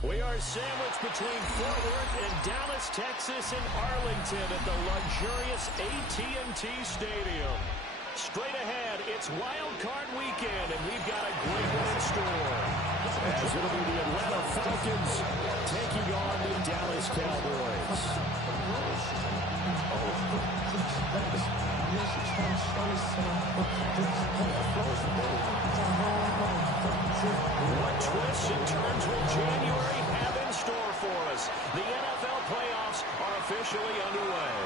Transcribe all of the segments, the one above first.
We are sandwiched between Fort Worth and Dallas, Texas, and Arlington at the luxurious AT&T Stadium. Straight ahead, it's Wild Card Weekend, and we've got a great one in store. As it'll be the Atlanta Falcons taking on the Dallas Cowboys. What twists and turns will January have in store for us? The NFL playoffs are officially underway.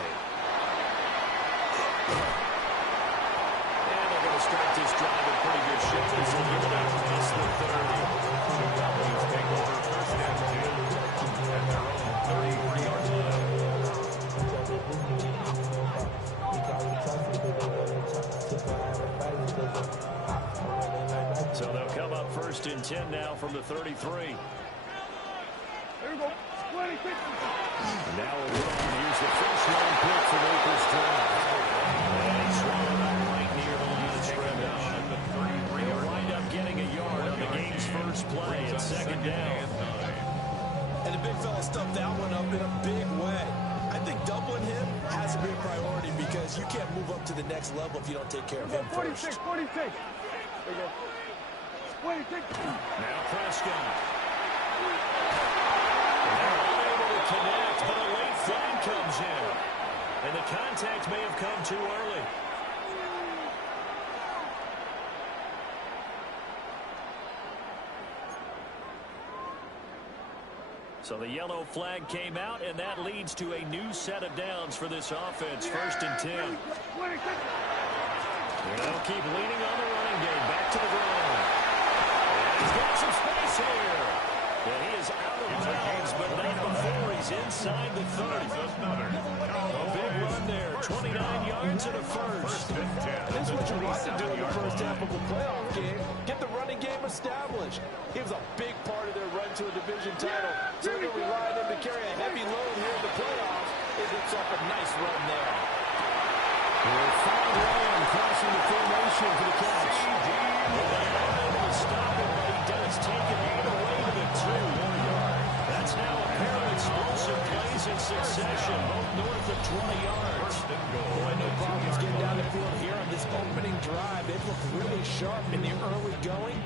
And they're going to start this drive in pretty good shape as they get it out past the 30. The Falcons take over first and 10 at their own 33-yard line. So they'll come up first and 10 now from the 33. There we go. 26. Now we'll run. Here's the first round pick for Lakers draft. And he's swallowed up right near the line of scrimmage. He'll wind up getting a yard on the game's first play at second down. And the big fella stuffed that one up in a big way. I think doubling him has to be a priority because you can't move up to the next level if you don't take care of him 46, first. 46. There you go. 26. Now Prescott. They're unable to connect, but a late flag comes in. And the contact may have come too early. So the yellow flag came out, and that leads to a new set of downs for this offense. First and 10. They'll keep leaning on the running game. Back to the ground. He's got some space here. And he is out of bounds, but not before he's inside the 30. A big run there. 29 yards and a first. This is what you want to do in the first half of a playoff game. Get the running game established. He was a big part of their run to a division title. So they're going to rely on him to carry a heavy load here in the playoffs. It looks like a nice run there. We'll find Lamb crossing the formation for the catch. Well, they are able to stop him, but he does take it all the way to the 2. That's now a pair of explosive plays in succession, both north of 20 yards. Boy, no problems getting down the field here on this opening drive. They've looked really sharp in the early going,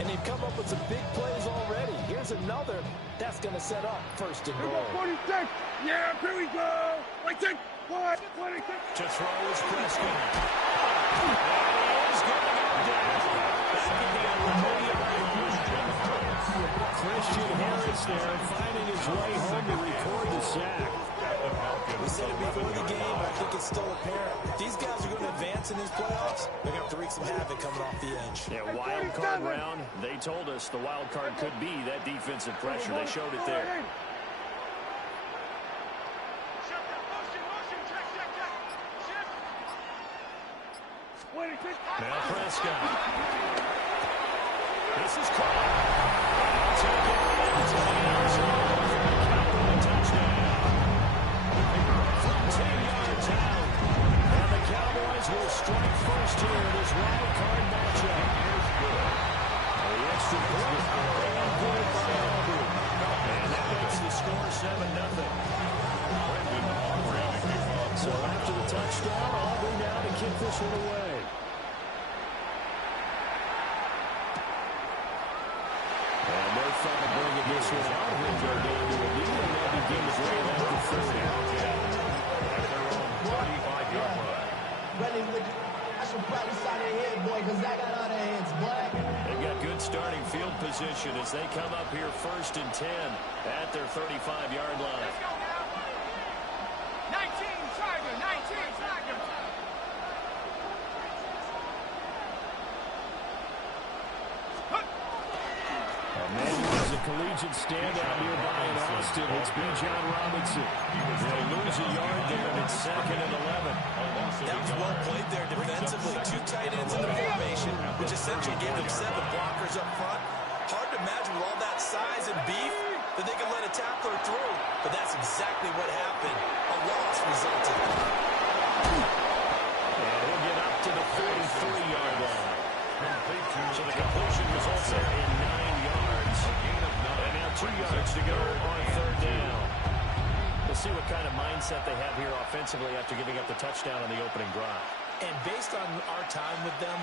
and they've come up with some big plays already. Here's another that's going to set up first and goal. 46. Yeah, here we go. 26. 26. To throw is Prescott. And he is going to go down. Back in the Christian Harris there finding his way home to record the sack. We said it before the game, but I think it's still apparent. If these guys are going to advance in these playoffs, they're going to have to wreak some havoc coming off the edge. Yeah, wild card round. They told us the wild card could be that defensive pressure. They showed it there. Now Prescott. This is caught. Taken into the end zone for a Cowboy touchdown. From 10 yards out. And the Cowboys will strike first here in this wild card matchup. The extra point and good by Aubrey. And that makes the score 7-0. So after the touchdown, Aubrey now to kick this one away. And they're trying to bring it this one out. He'll go down to a lead, and that begins right at the 30. At their own 35-yard line. Really, I should probably sign their head, boy, because I got other heads, boy. They've got good starting field position as they come up here first and 10 at their 35-yard line. Let's go now. 19, Tiger, 19, Tiger. Emmanuel is a collegiate standout nearby in Austin. It's B. John Robinson. They'll lose a yard there, and it's 2nd and 11. That was well played there defensively. 2 tight ends in the formation, which essentially gave them 7 blockers up front. Hard to imagine with all that size and beef that they can let a tackler through. But that's exactly what happened. A loss resulted. And he'll get up to the 43-yard line. So the completion results in 9 yards. And now 2 2 yards to go on third down. We'll see what kind of mindset they have here offensively after giving up the touchdown on the opening drive. And based on our time with them,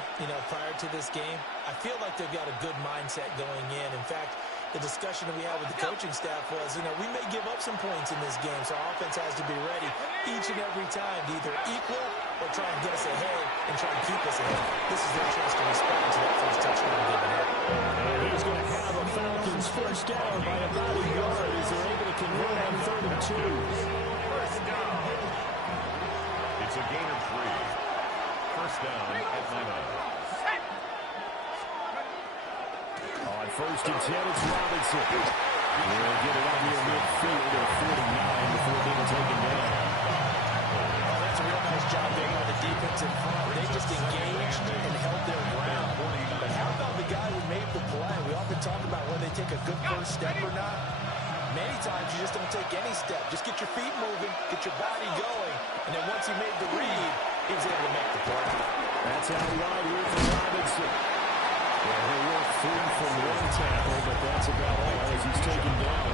prior to this game, I feel like they've got a good mindset going in. In fact, the discussion that we had with the coaching staff was, we may give up some points in this game, so our offense has to be ready each and every time to either equal or try and get us ahead and try and keep us ahead. This is their chance to respond to that first touchdown given up. And he's going to have a Falcons first down by about a yard as they're able to convert on 3rd and 2. It's a gain of 3. First down, Atlanta. On 1st and 10, it's Robinson. He'll get it out near midfield at 49 before being taken down. Oh, that's a real nice job there by the defense in front. They just engaged and held their ground. But how about the guy who made the play? We often talk about whether they take a good first step or not. Many times you just don't take any step. Just get your feet moving, get your body going, and then once he made the read, he was able to make the play. That's out wide here for Robinson. Well, he'll work free from one tackle, but that's about all as he's taken down.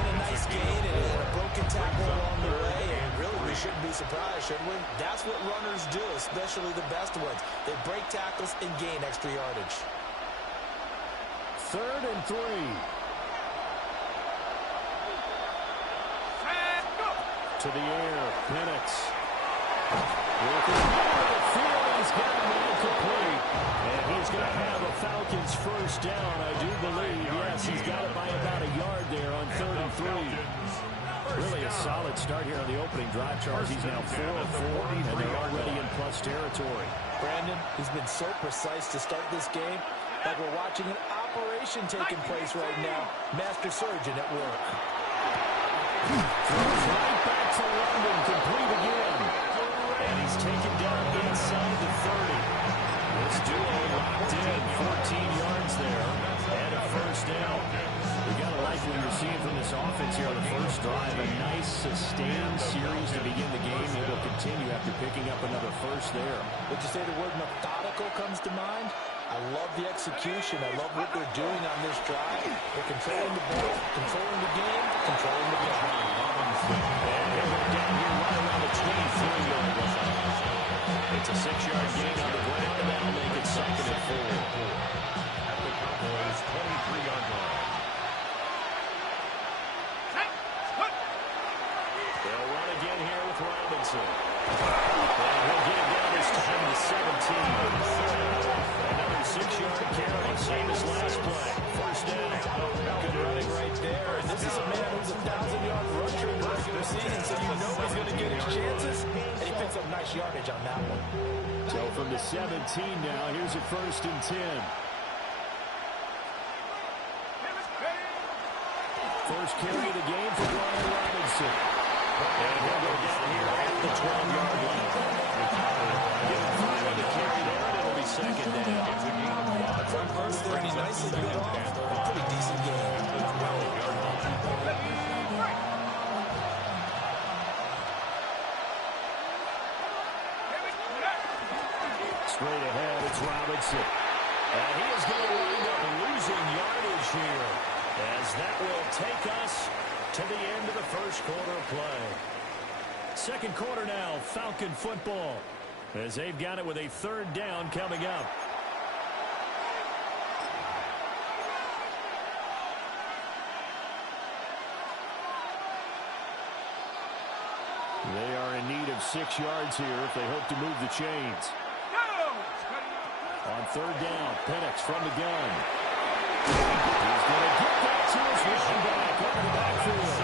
And a nice gain and a broken tackle along the way, and really we shouldn't be surprised, should we? That's what runners do, especially the best ones. They break tackles and gain extra yardage. 3rd and 3. To the air, Penix. Working over the field, he's got a man complete. And he's going to have a Falcons first down, I do believe. Yes, he's got it by about a yard there on 3rd and 3. Really a solid start here on the opening drive, Charles. He's now 4 of 4, and they're already in plus territory. Brandon, he's been so precise to start this game, like we're watching an operation taking place right now. Master surgeon at work. Throws right back to London, complete again. And he's taken down inside the 30. This duo locked in, 14 yards there, and a first down. We got to like what you're seeing from this offense here on the first drive. A nice, sustained series to begin the game. It will continue after picking up another first there. Would you say the word methodical comes to mind? I love the execution. I love what they're doing on this drive. They're controlling the ball, controlling the game, controlling the game. And he'll go down here right around the 23-yard line. It's a 6-yard gain on the ground, and that'll make it 2nd and 4. At the Cowboys' 23-yard line. They'll run again here with Robinson. And he'll get it down this time to 17. Another 6-yard carry, same as last play. First down. Good running right there. And this is a man who's a 1,000-yard rusher in the regular season, so you know he's going to get his chances. And he picks up nice yardage on that one. So from the 17 now, here's a 1st and 10. First carry of the game for Brian Robinson. And he'll go down here at the 12-yard line. Give him 5 on the carry there, and it'll be 2nd down. From first there, and he nicely bit off a pretty decent game. Straight ahead, it's Robinson. And he is going to wind up losing yardage here, as that will take us to the end of the first quarter of play. Second quarter now, Falcon football, as they've got it with a 3rd down coming up. They are in need of 6 yards here if they hope to move the chains. On 3rd down, Penix from the gun. He's going to get that to his running back over the backfield.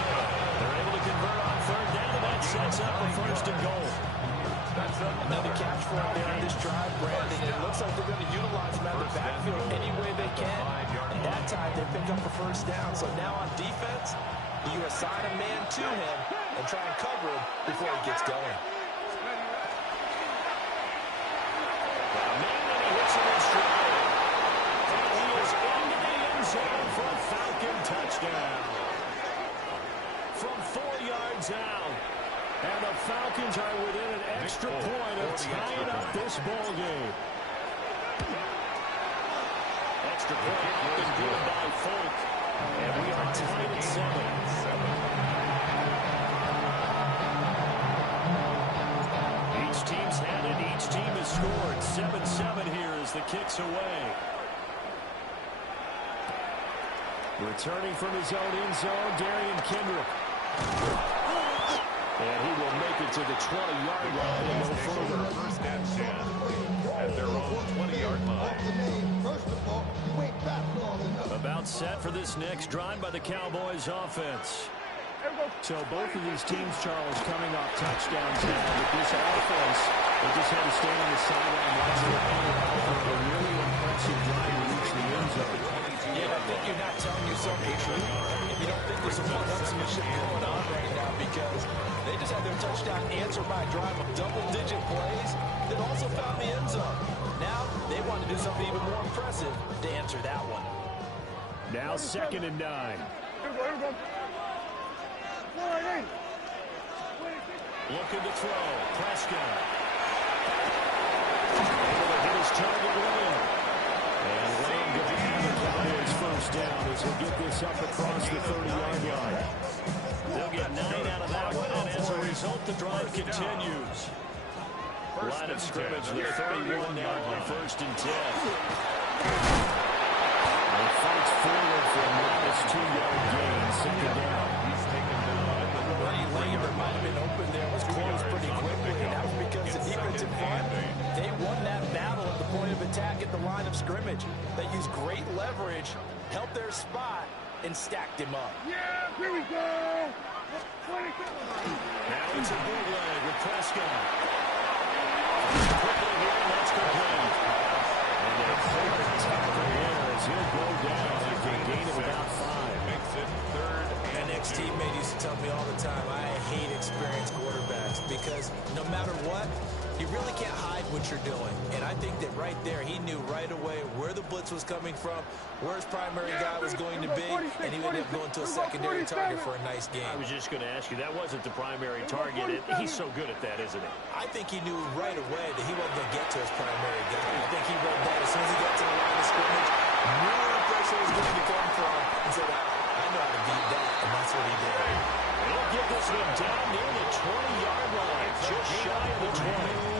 They're able to convert on 3rd down, and that sets up a 1st and goal. Another catch for him there on this drive, Brandon. It looks like they're going to utilize him out of the backfield any way they can. And that time they pick up a first down. So now on defense, you assign a man to him and try and cover him before he gets going. For a Falcon touchdown. From 4 yards out. And the Falcons are within an extra point of tying up this ball game. Extra point is good by Folk. as the kick's away. Returning from his own end zone, Darian Kendrick. And he will make it to the 20-yard line and go further. First and 10 at their own 20-yard line. About set for this next drive by the Cowboys offense. So both of these teams, Charles, coming off touchdowns now. With this offense, they just had to stand on the sideline watching a really impressive drive to reach the end zone. Yeah, I think you're not telling yourself the truth if you don't think there's some one-upsmanship going on right now, because they just had their touchdown answered by a drive of double-digit plays that also found the end zone. Now they want to do something even more impressive to answer that one. Now 2nd and 9. Looking to throw. Prescott. Able to hit his target Lamb. And Lamb going to have the Cowboys first down as he'll get this up across the 30-yard line. They'll get 9 out of that one, and as a result, the drive continues. Line of scrimmage, the 31 now on 1st and 10. And fights forward for a minus 2-yard gain, 2nd down. He's taken down. Bernie Lambert might have been open there. It was closed pretty quickly, and that was because the defensive front, they won that battle at the point of attack at the line of scrimmage. They used great leverage, helped their spot, and stacked him up. Yeah, here we go. Now it's a bootleg with Prescott. Quickly here, that's complete. And a hard tackle there as he'll go down after a gain of about 5. Makes it 3rd An and ex-teammate used to tell me all the time, I hate experienced quarterbacks because no matter what, you really can't hide what you're doing. And I think that right there, he knew right away where the blitz was coming from, where his primary guy was going to be, and he would end up going to a secondary target for a nice game. I was just going to ask you, that wasn't the primary target. He's so good at that, isn't he? I think he knew right away that he wasn't going to get to his primary guy. I think he read that as soon as he got to the line of scrimmage, knew where the pressure was going to come from, and said, I know how to beat that, and that's what he did. He'll get this one down near the 20-yard line, just shy of the 20.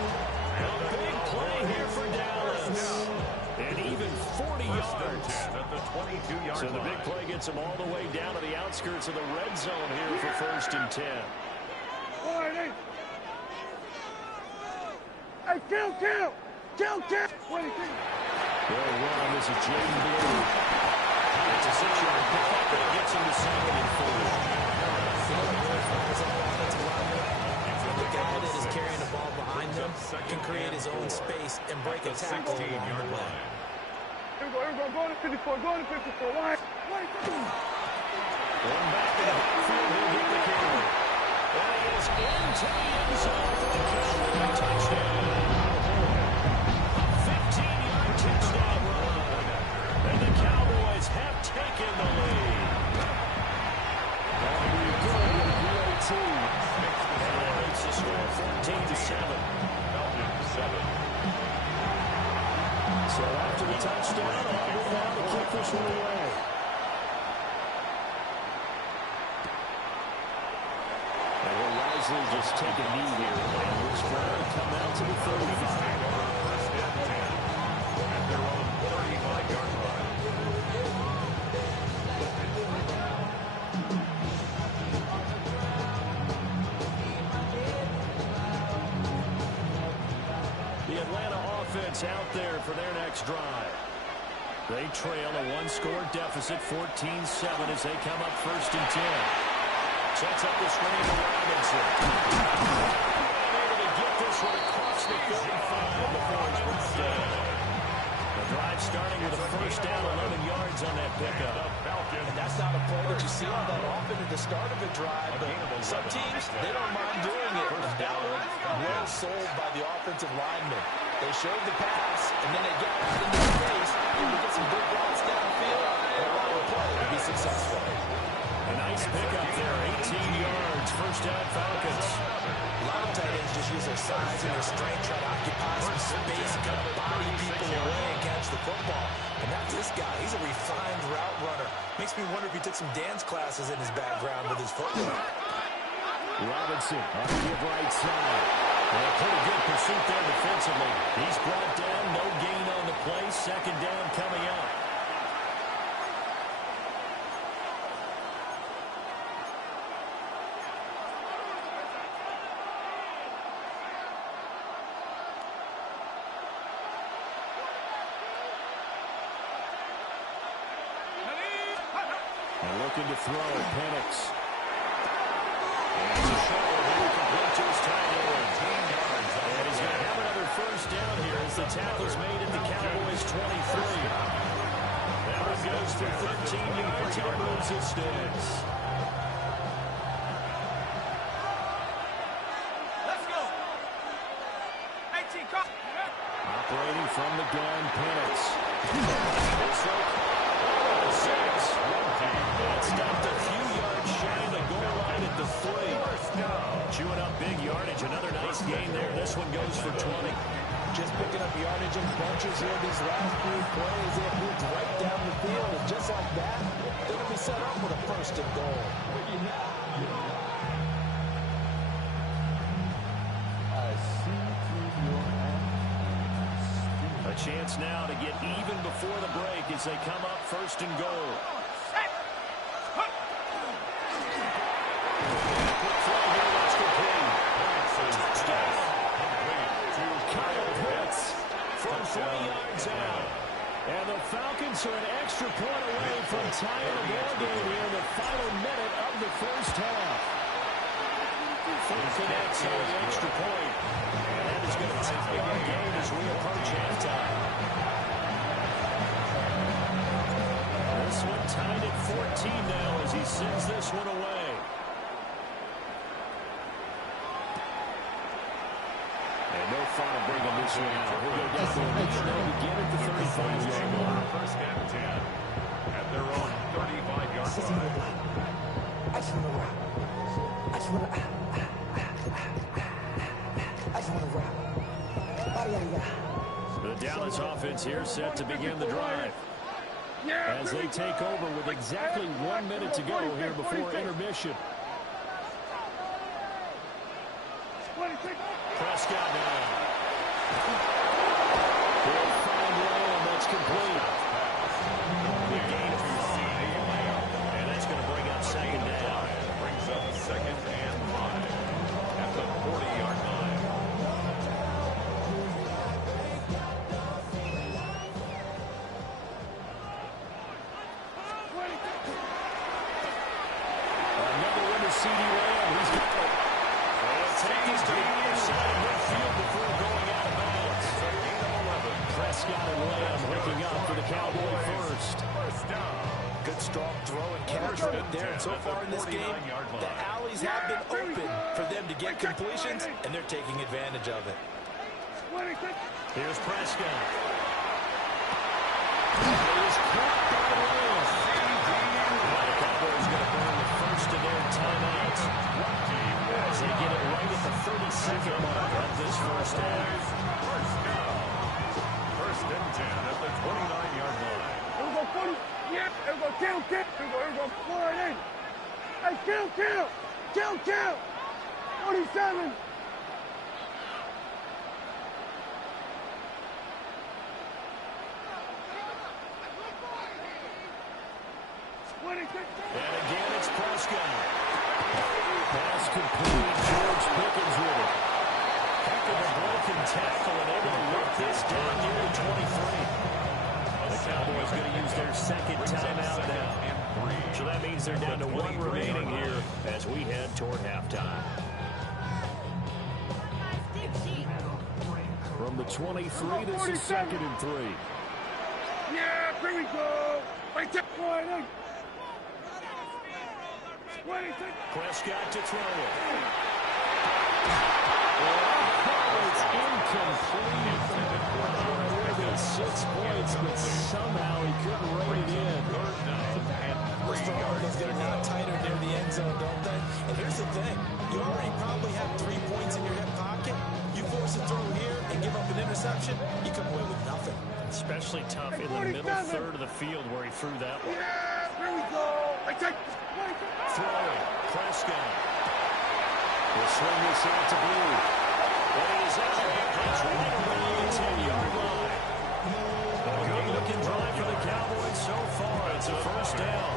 A big play here for Dallas. And even 40 yards. at the 22-yard So the big play gets him all the way down to the outskirts of the red zone here for 1st and 10. Hey, kill. Well run, this is Jaden Blue. It's a 6-yard pickup, but it gets him to 2nd and 4. The guy that is carrying the ball behind them can create his own space and break a tackle along the way. Here we go. Go to 54. Why? One back in the backfield, he'll get the carry. And he is into the end zone for the Cowboys touchdown. A 15-yard touchdown run. And the Cowboys have taken the lead. And we go with a great team. And it's the score 14-7. Falcons 7. So after the touchdown, Auburn now to kick this one away. And will wisely just take a knee here. And this will come out to the 35. First and 10 at their own 35-yard line. The Atlanta offense out there for their next drive. They trail a one-score deficit, 14-7 as they come up 1st and 10. Sets up the screen to Robinson. Able to get this one across the 35 before it's brought down. The drive starting with a 1st down, 11 yards on that pickup. And that's not a play that you see all that often at the start of a drive, but some teams, they don't mind doing it. That one, well sold by the offensive lineman. They showed the pass, and then they get out into space, and we get some big routes downfield, and allow the play to be successful. A nice pickup there, 18 yards, 1st down Falcons. A lot of tight ends just use their size and their strength, try to occupy some space, kind of body people away and catch the football. And that's this guy. He's a refined route runner. Makes me wonder if he took some dance classes in his background with his footwork. Robinson on the right side. And a pretty good pursuit there defensively. He's brought down, no gain on calling the play. Second down coming up. And looking to throw, Penix. And it's a shot here, complete to his tight end. And he's going to have another first down here as the tackle's made at the Cowboys' 23. That one goes for 13 yards and moves his sticks. Let's go. 18, come. Operating from the gun, Penix. That stopped a few yards shy of the goal line at the 3. Chewing up big yardage. Another nice gain there. This one goes for 20. Just picking up yardage in bunches here these last few plays. They moved right down the field, and just like that, they're going to be set up with a first and goal. A chance now to get even before the break as they come up first and goal. From 40 yards out. And the Falcons are an extra point away from tying the ball game here in the final minute of the first half. Connects on the extra point. And that is going to tie our game as we approach halftime. This one tied at 14 now as he sends this one away. And no fun of bringing this one out. He'll go down for a reach now to get at the 35-yard line. First and 10 at their own 35-yard line. I just want to rock. I just want to... I just want to rock. The Dallas offense here set to begin the drive. As they take over with exactly 1 minute to go here before intermission. Prescott now. He'll find Lamb. That's complete. The gain of 2. And that's going to bring up second down. Brings up second and 5 at the 40-yard line. Another one to C.D. Lamb. He's got it. They'll take this to the near side of midfield before going out of bounds. Prescott and Lamb hooking up for the Cowboy first. Good strong throw and catch right there. And so far in this game, the alleys have been open for them to get completions, and they're taking advantage of it. Here's Prescott. He was caught by Lamb. Now the Cowboys going to burn the first of their timeouts as they get it right at the 32nd mark of this first half. First and 10 at the 29-yard line. Here we go, 40. Yeah, here we go, count. Here we go, 4 and 8. Hey, count. 47. And again, it's Prescott. Pass complete. George Pickens with it. Heck of a broken tackle and able to work this down near the 23. The Cowboys going to use their second timeout now. So that means they're down to 1 remaining here as we head toward halftime. From the 23, this is second and 3. Yeah, here we go. Right there, 4 and 8. Prescott to throw it. It's incomplete. More than 6 points, but somehow he couldn't rein it in. Those Falcons get a lot tighter near the end zone, don't they? And here's the thing. You already probably have 3 points in your hip pocket. You force a throw here and give up an interception, you come away with nothing. Especially tough in the middle third of the field where he threw that one. Yeah, here we go. Throwing. Prescott. He'll swing this out to Blue. And it is out. It's right around the 10-yard line. And so far, it's a first down.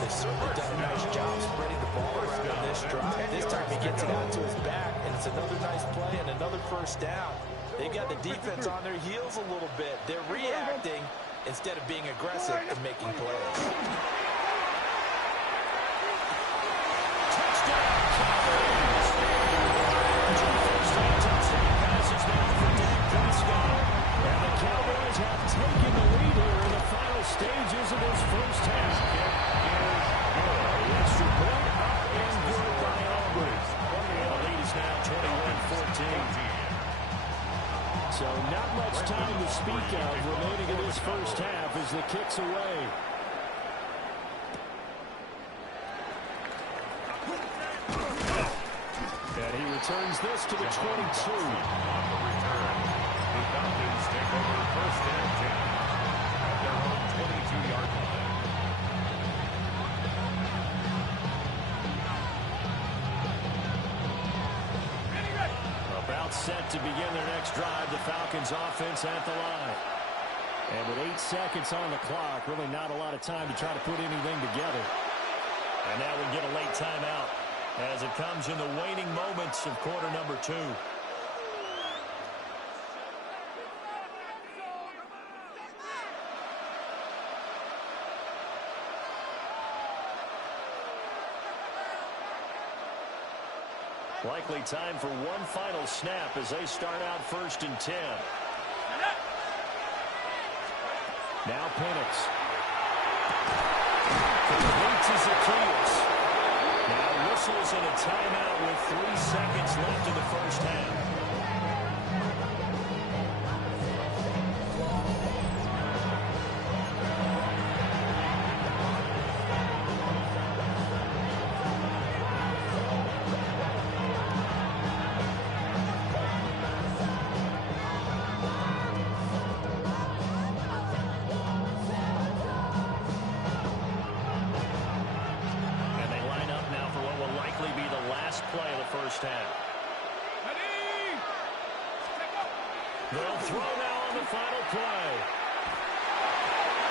They've certainly done a nice job spreading the ball around on this drive. This time he gets it out to his back, and it's another nice play and another first down. They've got the defense on their heels a little bit. They're reacting instead of being aggressive and making plays. Touchdown, Cowboys! Two first-time touchdown passes now for Dak Prescott. And the Cowboys have taken the lead here in the final stages of this first half. The extra point up and good by Auburn. And the lead is now 21-14. So not much time to speak of remaining in this first half as the kick's away. And he returns this to the 22. On the return, the Falcons take over first and 10 at their own 22-yard line. About set to begin their next drive, the Falcons offense at the line. And with 8 seconds on the clock, really not a lot of time to try to put anything together. And now we get a late timeout as it comes in the waning moments of quarter number 2. Likely time for one final snap as they start out first and 10. Now Penix. Completes his Achilles. Now whistles in a timeout with 3 seconds left in the first half. They'll throw now on the final play.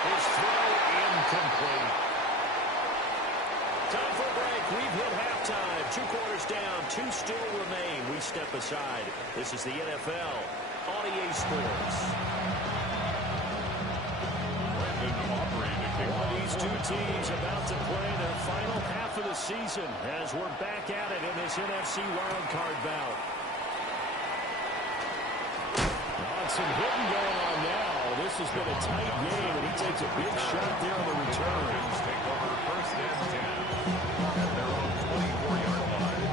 His throw incomplete. Time for a break. We've hit halftime. 2 quarters down. 2 still remain. We step aside. This is the NFL on EA Sports. One of these 2 teams about to play their final half of the season as we're back at it in this NFC wildcard bout. Some hitting going on now. This has been a tight game, and he takes a big shot there on the return. Take over first and 10 at their own 24-yard line.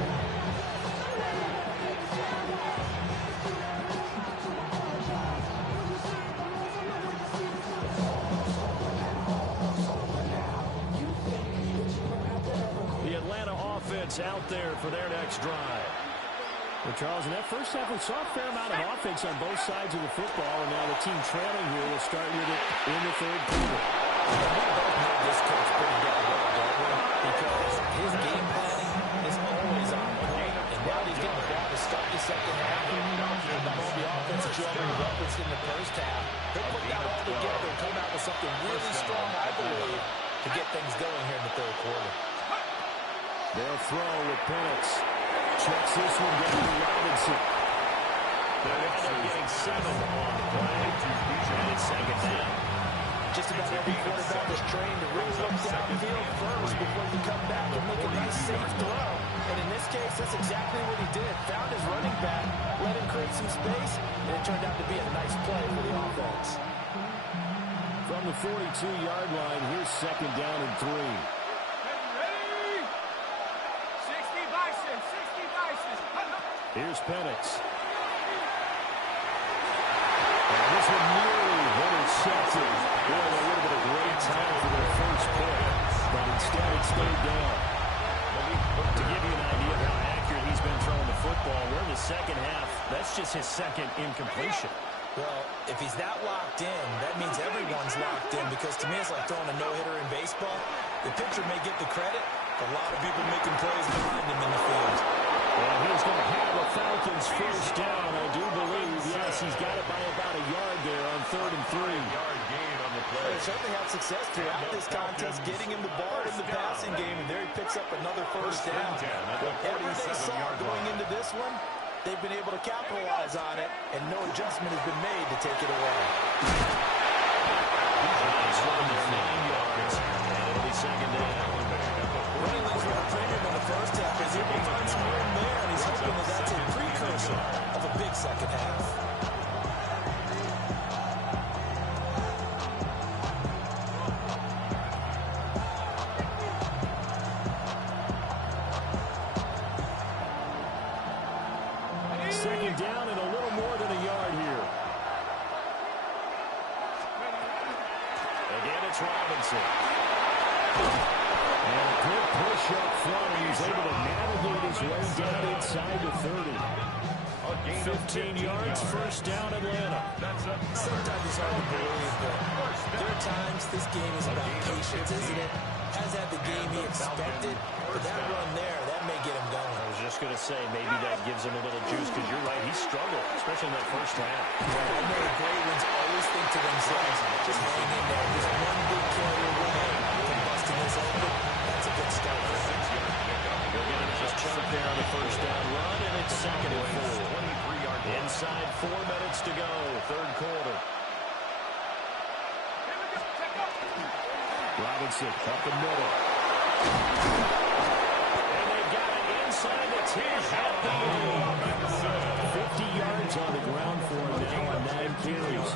The Atlanta offense out there for their next drive. Well, Charles, in that first half, we saw a fair amount of offense on both sides of the football, and now the team trailing here will start with it in the third quarter. We both know this coach pretty damn well, don't we? Because his game planning is always on point. And now he's getting the ball to start the second half. And the offense that you already referenced in the first half, he'll put that all together and come out with something really strong, I believe, to get things going here in the third quarter. They'll throw with Penix. Checks this one down to Robinson. They'll end up getting 7 on the play. And it's second down. Just about every quarterback is trained to really look downfield first before you come back and make a nice safe throw. And in this case, that's exactly what he did. Found his running back, let him create some space, and it turned out to be a nice play for the offense. From the 42-yard line, here's second down and 3. Here's Penix. And this one nearly intercepted. Boy, that would have been a great time for their first pick, but instead it stayed down. To give you an idea of how accurate he's been throwing the football, we're in the second half. That's just his second incompletion. Well, if he's that locked in, that means everyone's locked in, because to me it's like throwing a no-hitter in baseball. The pitcher may get the credit, but a lot of people making plays behind him in the field. And he's going to have a Falcons first down. I do believe, yes, he's got it by about a yard there on 3rd and 3. Yard gain on the play. They certainly had success throughout this contest, getting him the ball in the passing game, and there he picks up another first down. Whatever they saw going into this one, they've been able to capitalize on it, and no adjustment has been made to take it away. Nice run there, 9 yards, and it'll be second down. Running lanes were a premium in the first half. He's able to find some room there, and he's hoping that that's a precursor of a big second half. Second down and a little more than a yard here. Again, it's Robinson. And a good push up front. He's able to navigate his way down inside the 30. 15 yards, first down, Atlanta. Sometimes it's hard to believe, but there are times this game is about patience, isn't it? Has had the game he expected, but that run there, that may get him going. I was just going to say, maybe that gives him a little juice, because you're right, he struggled, especially in that first half. I know the great ones always think to themselves, just hang in there, just one big carry away from busting this open. That's a good start. They'll get a nice chunk there on the first down run, and it's 2nd and 4. Inside 4 minutes to go, 3rd quarter. Robinson up the middle. And they've got it inside the 10 at the 50 yards on the ground for him now on 9 carries.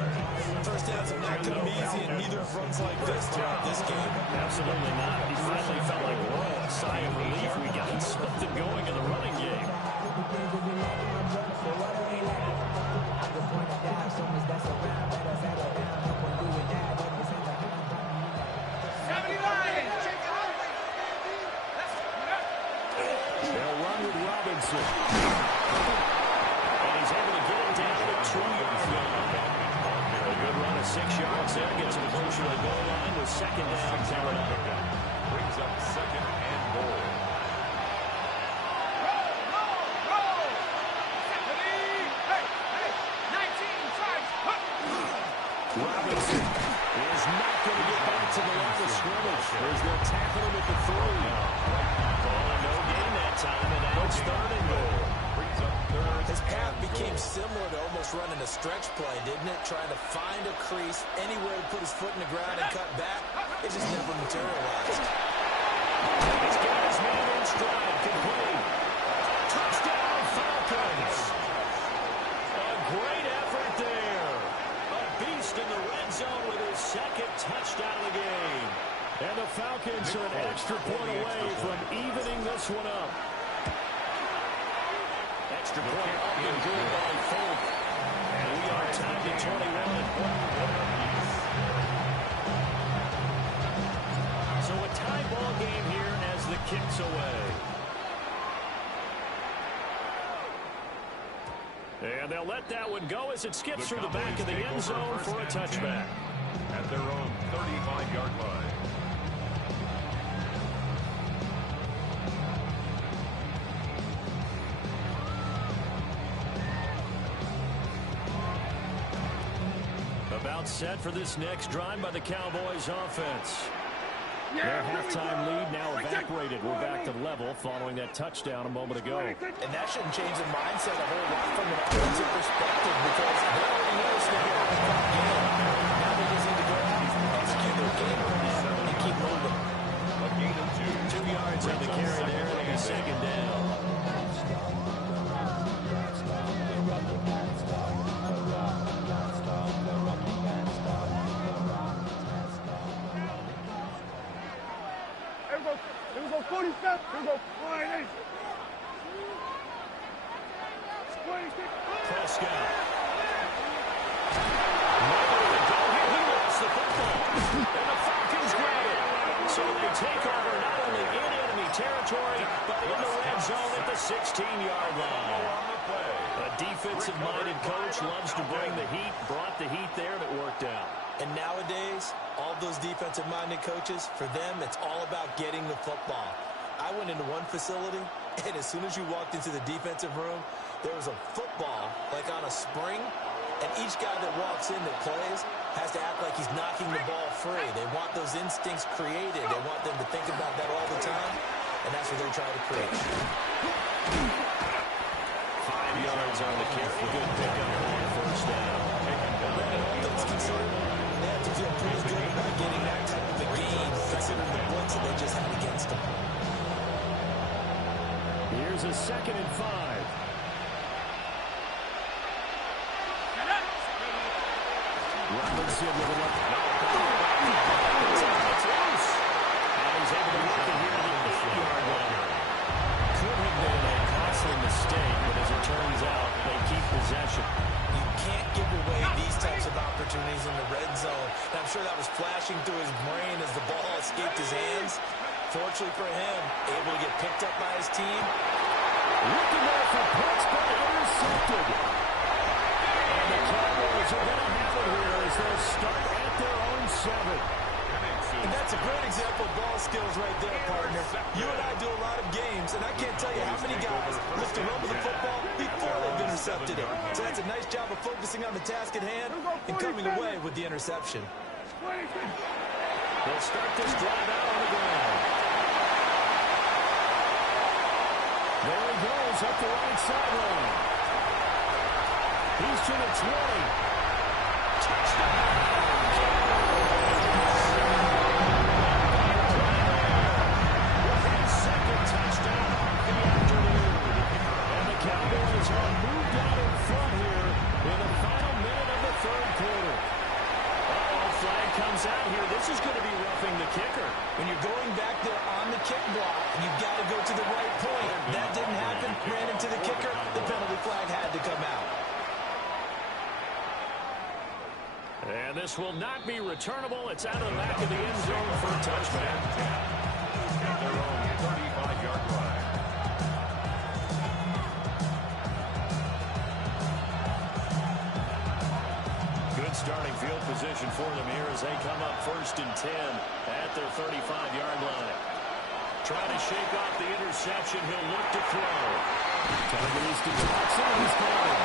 First downs have not come easy, and neither have runs like this throughout this game. Absolutely not. He finally felt like, whoa, a sigh of relief. We got something going in the running game. They'll run with Robinson. And he's able to get it down to 2-yard line. A good run of 6 yards there. Gets him closer to the goal line with 2nd down coming up. Brings up 2nd and goal. Robinson is not going to get back to the line of scrimmage. There's no tackle him at the 3. Calling no gain that time, and now it's 3rd and goal. Brings up 3rd. His path became similar to almost running a stretch play, didn't it? Trying to find a crease, anywhere to put his foot in the ground and cut back. It just never materialized. He's got his man in stride, complete. Touchdown, Falcons. A great effort there. A beast in the red zone with his 2nd touchdown of the game. And the Falcons are an extra point away from evening this one up. Extra point up and good by Folk. And we are tied at 21. So a tie ball game here as the kick's away. And they'll let that one go as it skips through the back of the end zone for a touchback. At their own 35-yard line. About set for this next drive by the Cowboys offense. Their halftime lead now evaporated. We're back to level following that touchdown a moment ago. And that shouldn't change the mindset a whole lot from an offensive perspective, because they already know it's going to be a tough game. Now they just need to go out and execute their game plan and keep moving. A gain of 2. 2 yards on the carry there. It'll be 2nd down. Here we go, 47. Here we go, 48. 26. Prescott. Nowhere to go here. He lost the football. And the Falcons grab it. So they take over not only in enemy territory, but in the red zone at the 16-yard line. A defensive-minded coach loves to bring the heat, brought the heat there, and it worked out. And nowadays, all those defensive-minded coaches, for them, it's all about getting the football. I went into one facility, And as soon as you walked into the defensive room, there was a football, like on a spring, and each guy that walks in that plays has to act like he's knocking the ball free. They want those instincts created. They want them to think about that all the time, and that's what they're trying to create. 5 yards on the carry. Good pickup on first down. All things considered, they have to feel pretty good about getting that type of a game, considering the blitz that they just had against them. Here's a 2nd and 5. Robinson with a look. It's loose. And he's able to work it here to the 8-yard line. Could have been a costly mistake, but as it turns out, they keep possession. You can't give away these types of opportunities in the red zone. And I'm sure that was flashing through his brain as the ball escaped his hands. Fortunately for him, able to get picked up by his team. Looking there for points, but intercepted. And the Cowboys are going to have it here as they'll start at their own 7. And that's a great example of ball skills right there, partner. You and I do a lot of games, and I can't tell you how many guys look to run with the football before they've intercepted it. So that's a nice job of focusing on the task at hand and coming away with the interception. They'll start this drive out on the ground. There he goes up the right sideline. He's to the 20. Touchdown! Cowboys are moved out in front here in the final minute of the 3rd quarter. Flag comes out here. This is going to be roughing the kicker. When you're going back there on the kick block, you've got to go to the right point. That didn't happen. Ran into the kicker. The penalty flag had to come out. And this will not be returnable. It's out of the back of the end zone for a touchback. At their own 35-yard line. Starting field position for them here as they come up 1st and 10 at their 35-yard line. Trying to shake off the interception. He'll look to throw. Target is to Jackson. He's coming.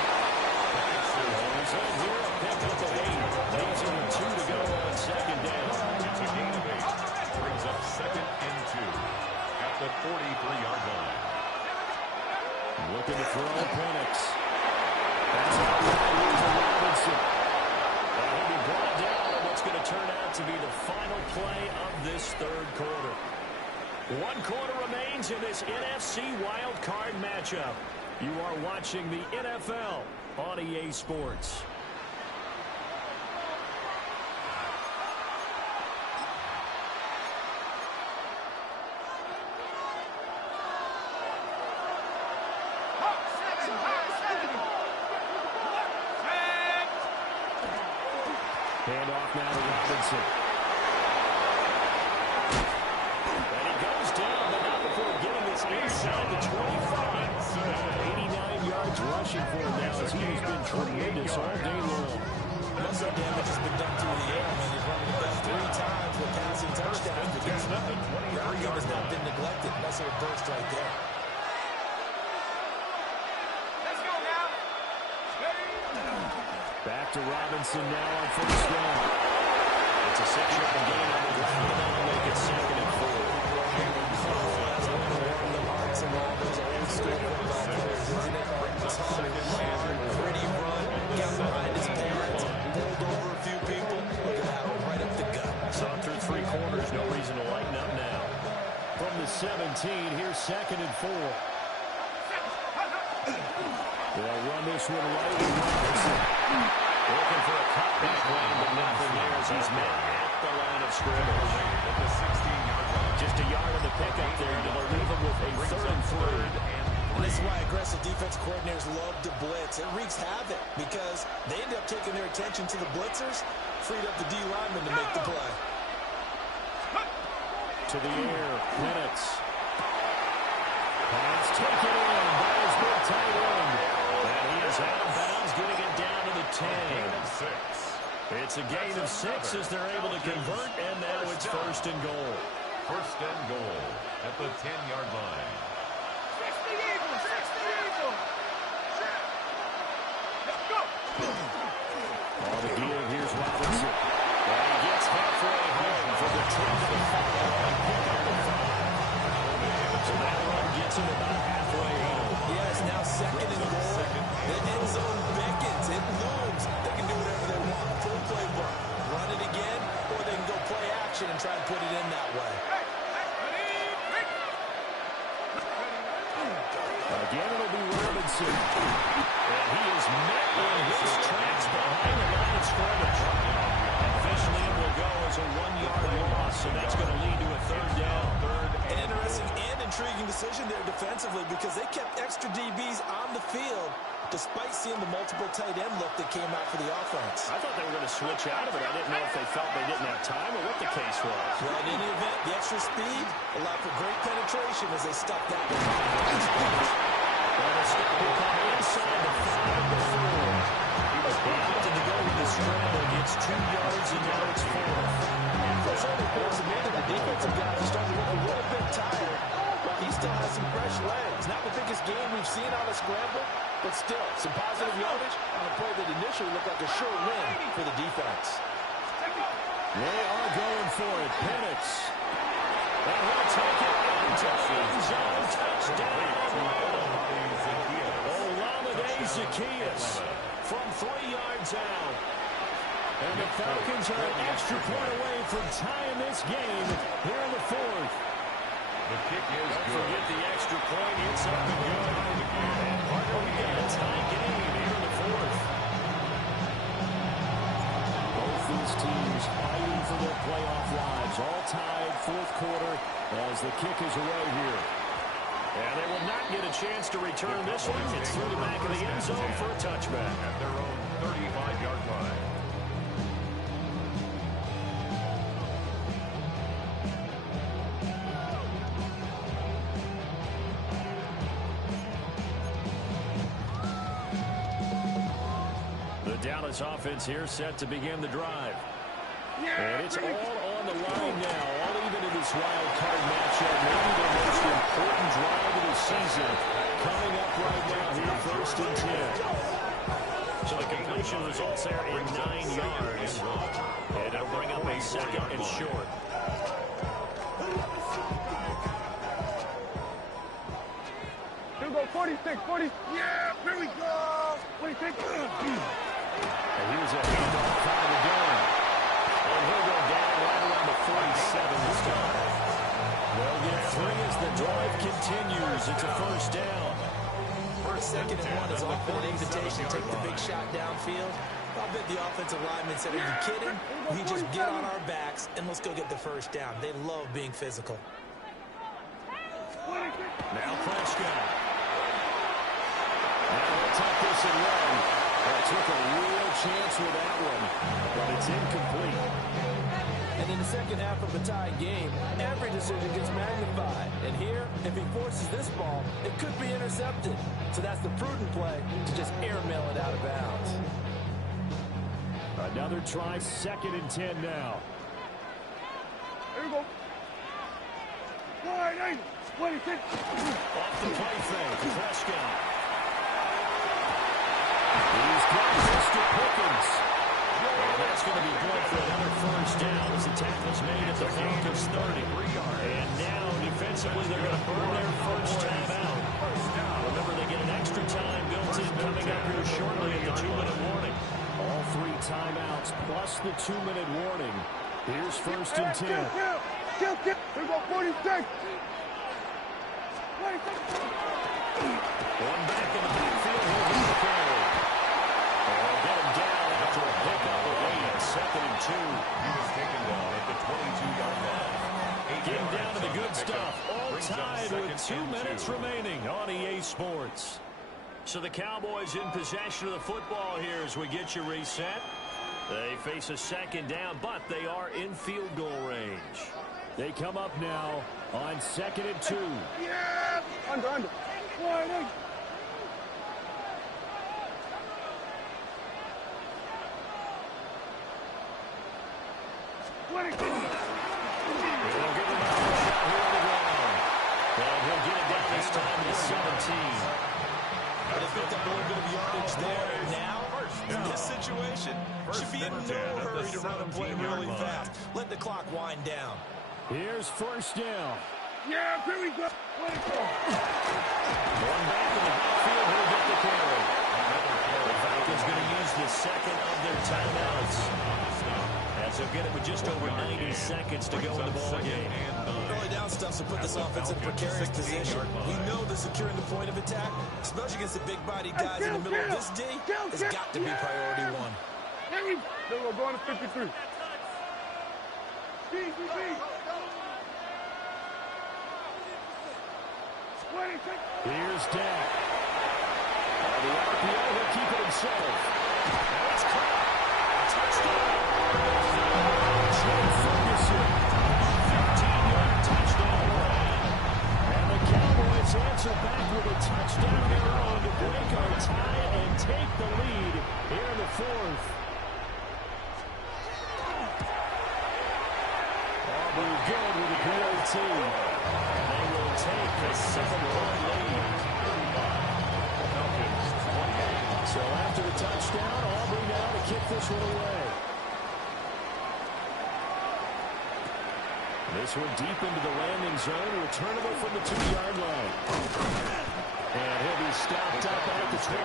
He's in here. Pick up of 8. Leaves him with 2 to go on 2nd down. It's a gain of 8. Brings up 2nd and 2 at the 43-yard line. Looking to throw Penix. That's out wide. He's a Robinson. He'll be brought down on what's going to turn out to be the final play of this 3rd quarter. 1 quarter remains in this NFC wildcard matchup. You are watching the NFL on EA Sports. Handoff now to Robinson. And he goes down, but not before getting this inside the 25. 89 yards rushing for him now as he has been tremendous all day long. Muscle damage has been done through the air. I mean, he's running the best 3 times with passing touchdowns. But guess what? Ground game has not been neglected. Muscle burst right there. Back to Robinson now on 1st down. It's a 6-yard gain on the ground, and that'll make it 2nd and 4. That's one of the hearts of all those old school football players, isn't it? Tough, hard, gritty run, got behind his parents, pulled over a few people. Look at that one, right up the gut. Saw through 3 quarters, no reason to lighten up now. From the 17, here's 2nd and 4. They'll run this one right with Robinson. Looking for a cutback run, but nothing there as he's met at the line of scrimmage. At the 16-yard line. Just a yard of the pickup there, and it'll leave him with a 3rd and 3. And this is why aggressive defense coordinators love to blitz. It wreaks havoc because they end up taking their attention to the blitzers, freed up the D lineman to make the play. To the air, Penix. Pass taken in by his big tight end. And he is out of bounds, getting it down to the 10. It's a gain of 6 as they're able to convert, and now it's 1st and goal. 1st and goal at the 10-yard line. action and try and put it in that way. Again, it'll be Robinson. And he is met in his tracks behind the line of scrimmage. Officially, it will go as a 1-yard loss, and that's going to lead to a third down. An interesting and intriguing decision there defensively because they kept extra DBs on the field despite seeing the multiple tight end look that came out for the offense. I thought they were going to switch out of it. I didn't know if they felt they didn't have time or what the case was. Well, in any event, the extra speed allowed for great penetration as they stuffed that one behind. And the stop will come inside the 5 to 4. He opted to go with the scramble. Gets 2 yards, and now it's 4. Those early points have made it the defensive guys are starting to look a little bit tired. But he still has some fresh legs. Not the biggest game we've seen on a scramble, but still some positive yardage on a play that initially looked like a sure win for the defense. They are going for it. Penix. And he'll take it into end zone. Touchdown. Olamide Zaccheaus from 3 yards out. And the Falcons are an extra point away from tying this game here in the 4th. The kick is Don't good. forget the extra point. It's up and good. And we got a tie game here in the 4th. Both these teams fighting for their playoff lives. All tied 4th quarter as the kick is away here. And they will not get a chance to return this one. It's through the back of the end zone for a touchback. At their own 35-yard line. The Dallas offense here set to begin the drive. And it's all on the line now, all even in this wild card matchup. Maybe the most important drive of the season coming up right now here, 1st and 10. So the completion results there in 9 yards. And it'll bring up a 2nd and short. Here we go, 46, 40. Yeah, here we go. 46. And here's a handoff out of the gun. And he'll go down right around the 47 this time. They'll get 3 as the drive continues. It's a 1st down. First, 2nd, and 1 is off for an invitation to take the big shot downfield. I'll bet the offensive lineman said, are you kidding? We just get on our backs and let's go get the 1st down. They love being physical. Now Prescott. Now he'll tuck this and run. Took a real chance with that one, but it's incomplete. And in the second half of a tied game, every decision gets magnified. And here, if he forces this ball, it could be intercepted. So that's the prudent play to just airmail it out of bounds. Another try, 2nd and 10 now. Here we go. 26. Off the play fake, Prescott. He's got Mr. Pickens. And that's going to be good for another 1st down as the tackle's made at the Falcons 30. And now, defensively, they're going to burn their 1st timeout. Remember, they get an extra time built in coming up here shortly at the 2-minute warning. All 3 timeouts plus the 2-minute warning. Here's 1st and 10. Kill. Here we go, 46. 26. One back in the backfield. He'll get the carry. And get him down after a pickup away at 2nd and 2. He was taken down at the 22-yard line. Getting down to the good stuff. All tied with 2 minutes remaining on EA Sports. So the Cowboys in possession of the football here as we get you reset. They face a 2nd down, but they are in field goal range. They come up now on 2nd and 2. Yeah. Under. 1, 8. They'll give him a shot here on the ground. And he'll get it down this time to 17. They picked up a little bit of yardage there. Now, in this situation, should be in no hurry to run and play really fast. Let the clock wind down. Here's 1st down. Yeah, here we go. 24. One back in the backfield, he'll get the carry. The Falcons going to use the 2nd of their timeouts. As So get it with just over 90 seconds to go in the ball game. Early down stuff to put this offense in precarious position. We know that securing the point of attack, especially against the big-bodied guys in the middle of this D, has got to be priority one. Then we're going to 53. Here's Dak. The RPO will keep it himself. And it's caught. Touchdown. Jay Ferguson. 15-yard touchdown run. And the Cowboys answer back with a touchdown of their own to break our tie and take the lead here in the fourth. Auburn good with the PAT. They will take the 7-point lead. So after the touchdown, Auburn now to kick this one away. This one deep into the landing zone, returnable from the 2-yard line. And he'll be stopped up at the 25.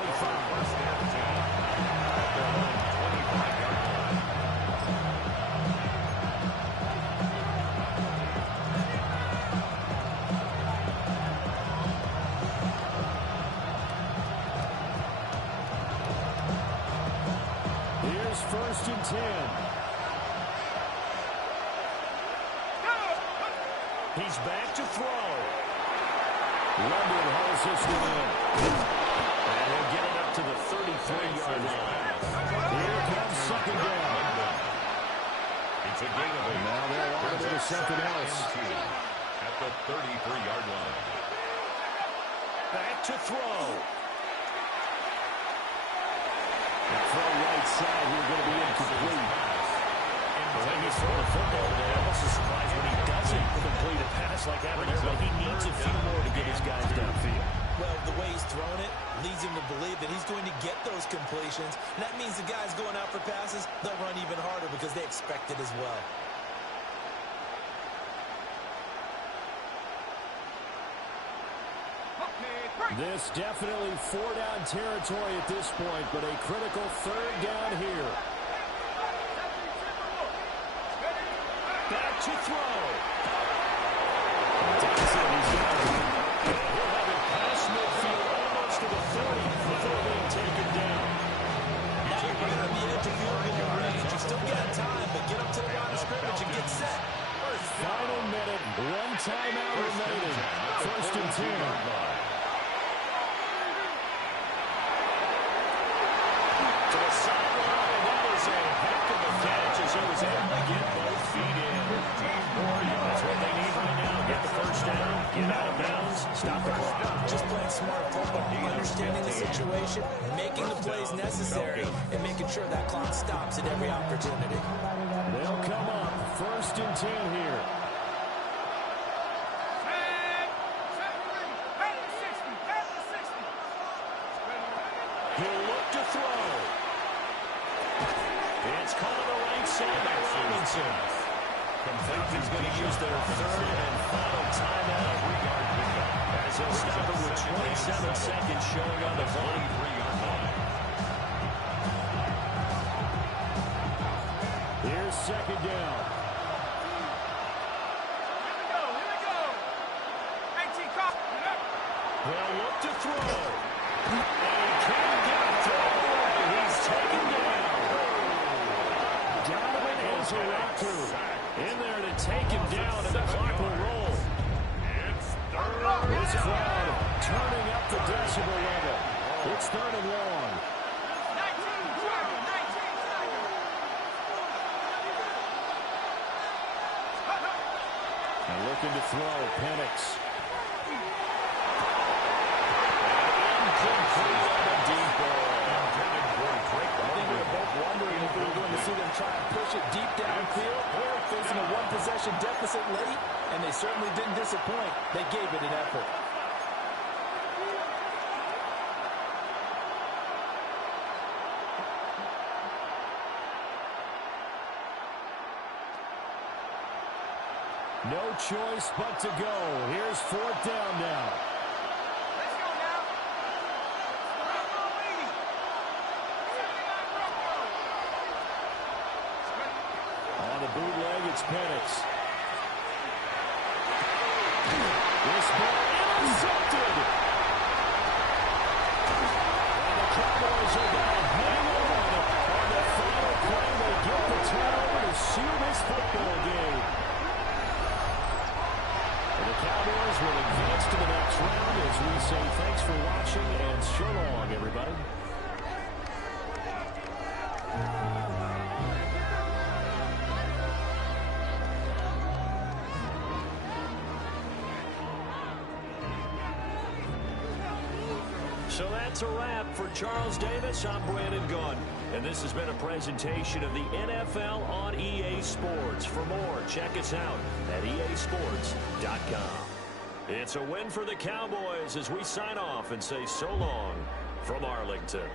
First and 10. He's back to throw. London hauls this one in. And he'll get it up to the 33-yard line. Here comes second down. It's a gain of 8. Now they're on to something else. At the 33-yard line. Back to throw. Throw right side here, going to be incomplete. When he's throwing the football today, I'm almost surprised when he doesn't complete a pass like that. But he needs a few more to get his guys downfield. Well, the way he's thrown it leads him to believe that he's going to get those completions. And that means the guys going out for passes, they'll run even harder because they expect it as well. This definitely 4-down territory at this point, but a critical 3rd down here. Back to throw. Dixon is down. He'll have it past midfield almost to the 30 before being taken down. Now you're right on the edge of field goal range. You still got time, but get up to the line of scrimmage and get set. Final minute, 1 timeout remaining. First and 10. To the sideline, that is a heck of a catch as he was able to get both feet in. That's what they need right now. Get the first down, get out of bounds, stop the clock. Just playing smart football, understanding the situation, making the plays necessary, and making sure that clock stops at every opportunity. They'll come up, first and 10 here. He'll look to throw. It's caught on the right side by Robinson. Falcons going to use their 3rd and final timeout. As they'll stop it with 27 seconds showing on the clock. Here's second down. Here we go. 18 cop. They'll look to throw. And he can't get it through. He's taken down. Donovan Ezra in there to take him down, and the clock will roll. This crowd turning up the decibel level. It's 3rd and long. And looking to throw, Penix. Incomplete on the deep ball. I think we were both wondering if we were going to see them try and push it deep downfield or facing a 1-possession deficit late, and they certainly didn't disappoint. They gave it an effort. No choice but to go. Here's 4th down now. Let's go now. it's Penix. This ball intercepted. And the Cowboys are going to hang on the final play. They get the turnover to seal this football game. And the Cowboys will advance to the next round as we say thanks for watching and so long, everybody. So that's a wrap for Charles Davis. I'm Brandon Gunn. And this has been a presentation of the NFL on EA Sports. For more, check us out at easports.com. It's a win for the Cowboys as we sign off and say so long from Arlington.